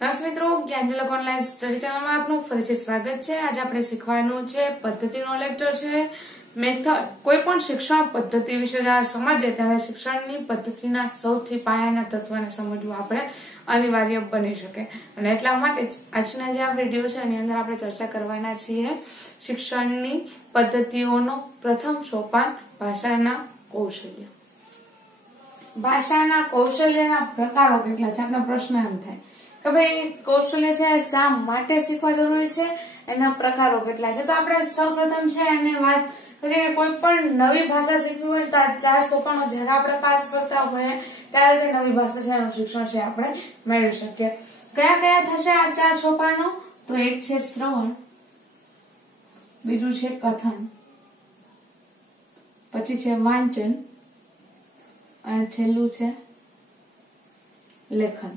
નમસ્તે મિત્રો, જ્ઞાનજલક online study ચેનલમાં આપનું ફરીથી સ્વાગત છે। આજે આપણે શીખવાનું છે પદ્ધતિનો લેક્ચર છે મેથડ। કોઈ પણ શિક્ષણ પદ્ધતિ વિશે જ્યારે સમજીએ ત્યારે શિક્ષણની પદ્ધતિના સૌથી પાયાના તત્વને સમજવું આપણે અનિવાર્ય બની શકે અને એટલા માટે જ આજના જે આ વિડીયો છે એની અંદર આપણે ચર્ચા કરવાના છીએ શિક્ષણની પદ્ધતિઓનો પ્રથમ સોપાન ભાષાના કૌશલ્ય। ભાષાના કૌશલ્યના પ્રકારો કેટલા છે? આપનો પ્રશ્ન એમ થાય કે ભાઈ કૌશલ્ય છે શા માટે શીખવા જરૂરી છે, એના પ્રકારો કેટલા છે? તો આપણે સૌપ્રથમ છે એને વાત કરીએ કોઈ પણ નવી ભાષા શીખવી હોય તો 4 સોપાનો જ્યારે આપણે પાસ કરતા હોઈએ ત્યારે જે નવી ભાષા છે એનું શિક્ષણ છે આપણે મેળવી શકીએ। કયા કયા થશે આ 4 સોપાનો? તો એક છે શ્રવણ, બીજું છે કથન, પછી છે વાંચન અને છેલ્લું છે લેખન।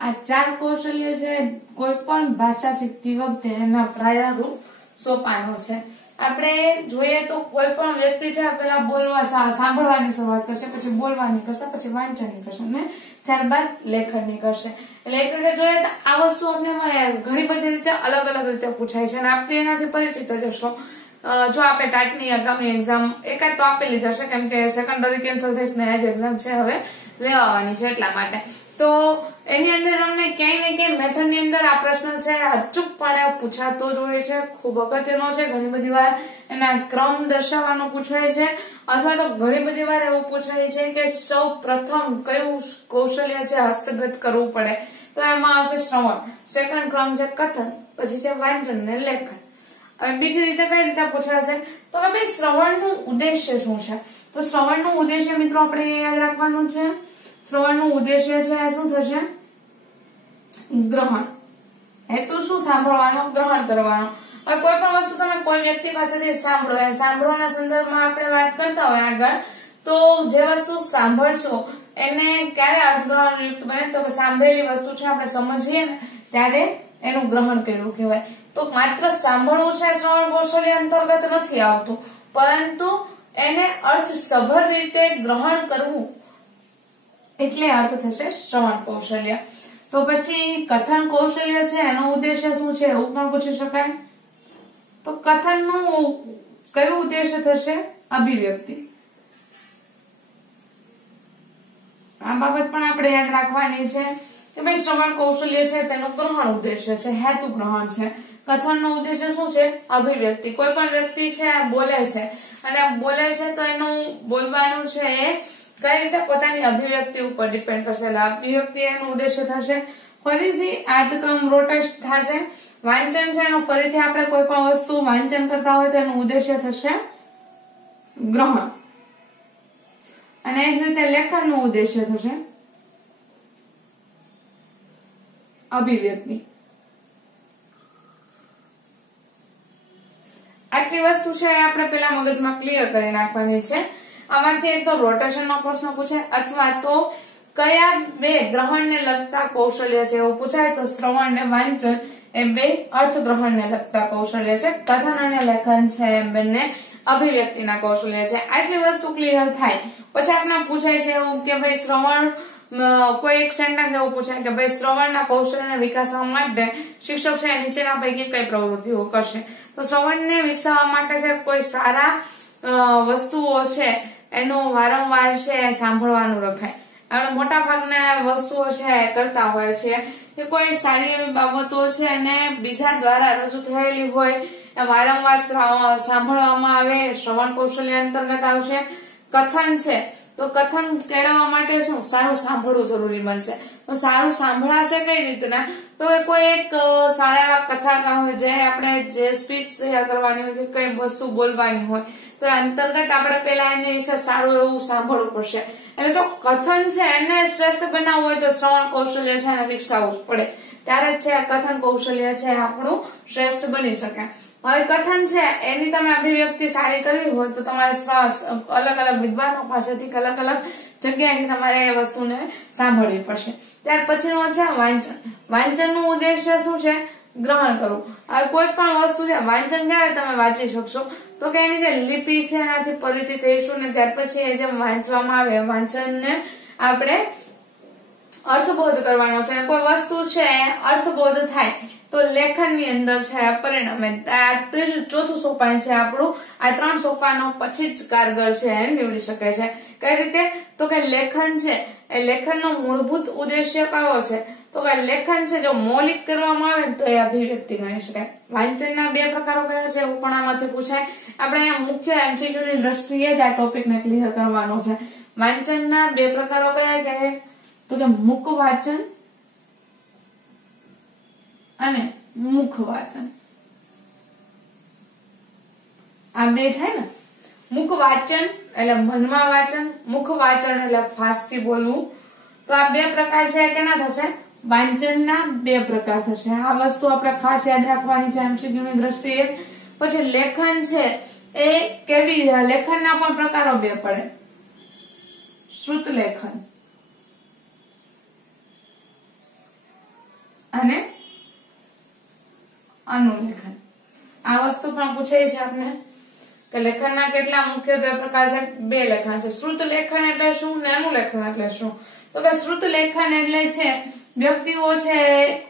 આ 4 કૌશલ્ય છે કોઈ પણ ભાષા શીખતી વખતે એના પ્રાયોગિક સોપાનો છે। આપણે જોઈએ તો કોઈ પણ વ્યક્તિ છે પેલા બોલવા સાંભળવાની શરૂઆત કરશે, પછી બોલવાની કરશે, પછી વાંચનની કરશે અને ત્યારબાદ લેખનની કરશે। એટલે એક રીતે જોઈએ તો આ વસ્તુ આપણે ઘણી બધી રીતે અલગ અલગ રીતે પૂછાય છે અને આપણે એનાથી પરિચિત જશો। જો આપણે ટાટની અગાઉની એક્ઝામ એકાદ તો આપેલી જશે કેમ કે સેકન્ડરી કેન્સલ થઈ ને આ જ એક્ઝામ છે હવે લેવાની છે એટલા માટે। તો એની અંદર અમને ક્યાંય ને ક્યાંય મેથડ ની અંદર આ પ્રશ્ન છે અચૂકપણે પૂછાતો જ હોય છે, ખૂબ અગત્યનો છે। ઘણી બધી વાર એના ક્રમ દર્શાવવાનો પૂછાય છે અથવા તો ઘણી બધી વાર એવું પૂછાય છે કે સૌ પ્રથમ કયું કૌશલ્ય છે હસ્તગત કરવું પડે, તો એમાં આવશે શ્રવણ, સેકન્ડ ક્રમ છે કથન, પછી છે વાંચન ને લેખન। અને બીજી રીતે કઈ રીતે પૂછાશે તો કે ભાઈ શ્રવણનું ઉદ્દેશ્ય શું છે? તો શ્રવણનું ઉદ્દેશ્ય મિત્રો આપણે યાદ રાખવાનું છે। શ્રવણનું ઉદ્દેશ્ય છે શું થશે? ગ્રહણ। હેતુ શું? સાંભળવાનો, ગ્રહણ કરવાનો। હવે કોઈ પણ વસ્તુ તમે કોઈ વ્યક્તિ પાસેથી સાંભળો, સાંભળવાના સંદર્ભમાં આપણે વાત કરતા હોય આગળ, તો જે વસ્તુ સાંભળશો એને ક્યારે અર્થગ્રહણ યુક્ત બને? તો સાંભળેલી વસ્તુ છે આપણે સમજીએ ને ત્યારે એનું ગ્રહણ કર્યું કહેવાય। તો માત્ર સાંભળવું છે શ્રવણ કૌશલ્ય અંતર્ગત નથી આવતું, પરંતુ એને અર્થસભર રીતે ગ્રહણ કરવું એટલે અર્થ થશે શ્રવણ કૌશલ્ય। તો પછી કથન કૌશલ્ય છે એનો ઉદ્દેશ્ય શું છે એવું પણ પૂછી શકાય। તો કથનનું કયું ઉદ્દેશ્ય થશે? અભિવ્યક્તિ। આ બાબત પણ આપણે યાદ રાખવાની છે કે ભાઈ શ્રવણ કૌશલ્ય છે તેનું ગ્રહણ ઉદ્દેશ્ય છે, હેતુ ગ્રહણ છે। કથનનો ઉદ્દેશ્ય શું છે? અભિવ્યક્તિ। કોઈ પણ વ્યક્તિ છે બોલે છે અને બોલે છે તો એનું બોલવાનું છે એ કઈ રીતે પોતાની અભિવ્યક્તિ ઉપર ડિપેન્ડ કરશે, એટલે અભિવ્યક્તિ એનું ઉદ્દેશ્ય થશે। ફરીથી આ જ ક્રમ રોટેટ થશે। વાંચન છે એનું ફરીથી આપણે કોઈ પણ વસ્તુ વાંચન કરતા હોય તો એનું ઉદ્દેશ્ય થશે ગ્રહણ, અને એ જ રીતે લેખનનું ઉદ્દેશ્ય થશે અભિવ્યક્તિ। આટલી વસ્તુ છે આપણે પેલા મગજમાં ક્લિયર કરી નાખવાની છે। આમાંથી એક તો રોટેશન નો પ્રશ્ન પૂછાય અથવા તો કયા બે ગ્રહણને લગતા કૌશલ્ય છે એવું પૂછાય તો શ્રવણ ને વાંચન એ બે અર્થગ્રહણને લગતા કૌશલ્ય છે, કથન અને લેખન છે એ બંને અભિવ્યક્તિના કૌશલ્ય છે। આટલી વસ્તુ ક્લિયર થાય પછી આપણે પૂછાય છે એવું કે ભાઈ શ્રવણ કોઈ એક સેન્ટેન્સ એવું પૂછાય કે ભાઈ શ્રવણના કૌશલ્યને વિકસાવવા માટે શિક્ષક છે નીચેના પૈકી કઈ પ્રવૃત્તિઓ કરશે? તો શ્રવણને વિકસાવવા માટે છે કોઈ સારા વસ્તુઓ છે એનું વારંવાર છે સાંભળવાનું રખાય। આપણે મોટા ભાગના વસ્તુઓ છે કરતા હોય છે કે કોઈ સારી એવી બાબતો છે અને બીજા દ્વારા રજૂ થયેલી હોય વારંવાર સાંભળવામાં આવે, શ્રવણ કૌશલ્ય અંતર્ગત આવશે। કથન છે તો કથન કેળવવા માટે શું? સારું સાંભળવું જરૂરી બનશે। તો સારું સાંભળાશે કઈ રીતના? તો કોઈ એક સારા એવા કથાકાર હોય જે આપણે જે સ્પીચ તૈયાર કરવાની હોય કે કઈ વસ્તુ બોલવાની હોય તો અંતર્ગત આપણે પેલા એને વિશે સારું એવું સાંભળવું પડશે। એટલે જો કથન છે એને શ્રેષ્ઠ બનાવવું હોય તો શ્રવણ કૌશલ્ય છે એને વિકસાવવું જ પડે, ત્યારે જ છે કથન કૌશલ્ય છે આપણું શ્રેષ્ઠ બની શકે। હવે કથન છે એની તમે અભિવ્યક્તિ સારી કરવી હોય તો તમારે અલગ અલગ વિદ્વાનો પાસેથી અલગ અલગ જગ્યાએથી તમારે એ વસ્તુને સાંભળવી પડશે। ત્યાર પછીનો છે વાંચન। વાંચનનું ઉદ્દેશ્ય શું છે? ગ્રહણ કરવું। હવે કોઈ પણ વસ્તુ છે વાંચન ક્યારે તમે વાંચી શકશો? તો કે એની જે લિપિ છે એનાથી પરિચિત થઈશું ને ત્યાર પછી એ જે વાંચવામાં આવે વાંચનને આપણે અર્થબોધ કરવાનો છે. કોઈ વસ્તુ છે અર્થબોધ થાય તો લેખન ની અંદર છે પરિણામે. આ ત્રીજું ચોથું સોપાન છે આપણું. આ 3 સોપાનો પછી જ કારગર છે નીવડી શકે છે. કઈ રીતે? તો કે લેખન છે એ લેખનનો મૂળભૂત ઉદ્દેશ્ય કયો છે? તો કે લેખન છે જો મૌલિક કરવામાં આવે ને તો એ અભિવ્યક્તિ ગણી શકાય. વાંચનના 2 પ્રકારો કયા છે એવું પણ આમાંથી પૂછાય. આપણે અહીંયા મુખ્ય એમસીક્યુ ની દ્રષ્ટિએ જ આ ટોપિક ને ક્લિયર કરવાનો છે. વાંચનના 2 પ્રકારો કયા છે? તો કે મુખ વાચન અને મુખ વાચન. આ 2 થાય ને. મુખ વાચન એટલે મનમાં વાંચન, મુખ વાચન એટલે ફાસ્ટથી બોલવું. તો આ 2 પ્રકાર છે કેના થશે? વાંચનના 2 પ્રકાર થશે. આ વસ્તુ આપણે ખાસ યાદ રાખવાની છે એમસીક્યુ ની દ્રષ્ટિએ. પછી લેખન છે એ કેવી લેખનના પણ પ્રકારો 2 પડે. શ્રુત લેખન અને અનુલેખન. આ વસ્તુ પણ પૂછાય છે આપને કે લેખનના કેટલા મુખ્યત્વે પ્રકાર છે? 2 લેખન છે. શ્રુત લેખન એટલે શું ને અનુલેખન એટલે શું? તો કે શ્રુત લેખન એટલે છે વ્યક્તિઓ છે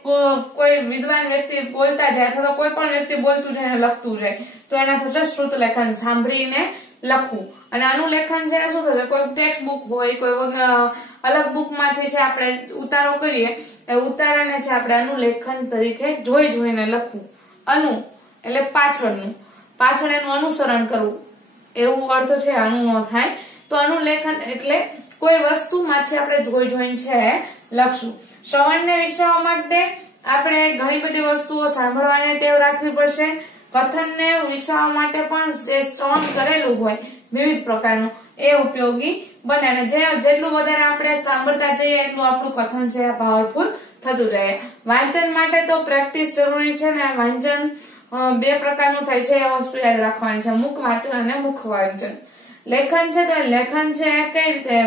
કોઈ વિદ્વાન વ્યક્તિ બોલતા જાય અથવા તો કોઈ પણ વ્યક્તિ બોલતું જાય અને લખતું જાય તો એના થશે શ્રુત લેખન, સાંભળીને લખવું. અને અનુલેખન છે શું થશે? કોઈ ટેક્સ્ટ બુક હોય, કોઈ અલગ બુક માંથી છે આપણે ઉતારો કરીએ એ ઉતારાને છે આપણે અનુલેખન તરીકે જોઈને લખવું. અનુ એટલે પાછળનું, પાછળ એનું અનુસરણ કરવું એવું અર્થ છે. અનુનો થાય તો અનુલેખન એટલે કોઈ વસ્તુ માંથી આપણે જોઈને છે લખશું. શ્રવણને વિકસાવવા માટે આપણે ઘણી બધી વસ્તુઓ સાંભળવાની ટેવ રાખવી પડશે. કથનને વિકસાવવા માટે પણ જે શ્રવણ કરેલું હોય વિવિધ પ્રકારનું એ ઉપયોગી બને. અને જેટલું વધારે આપણે સાંભળતા જઈએ એટલું આપણું કથન છે પાવરફુલ થતું જાય. વાંચન માટે તો પ્રેક્ટિસ જરૂરી છે ને. વાંચન 2 પ્રકારનું થાય છે એ વસ્તુ યાદ રાખવાની છે. મુખ વાંચન અને મુખ વાંચન. લેખન છે તો લેખન છે કઈ રીતે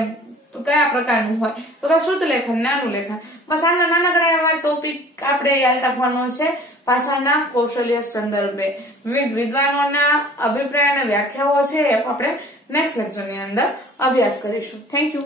કયા પ્રકારનું હોય? તો કે શ્રુત લેખન, નાનું લેખન. બસ આના નાનકડા એવા ટોપિક આપણે યાદ રાખવાનો છે ભાષાના કૌશલ્ય સંદર્ભે. વિવિધ વિદ્વાનોના અભિપ્રાય અને વ્યાખ્યાઓ છે આપણે નેક્સ્ટ લેક્ચરની અંદર અભ્યાસ કરીશું. Thank you.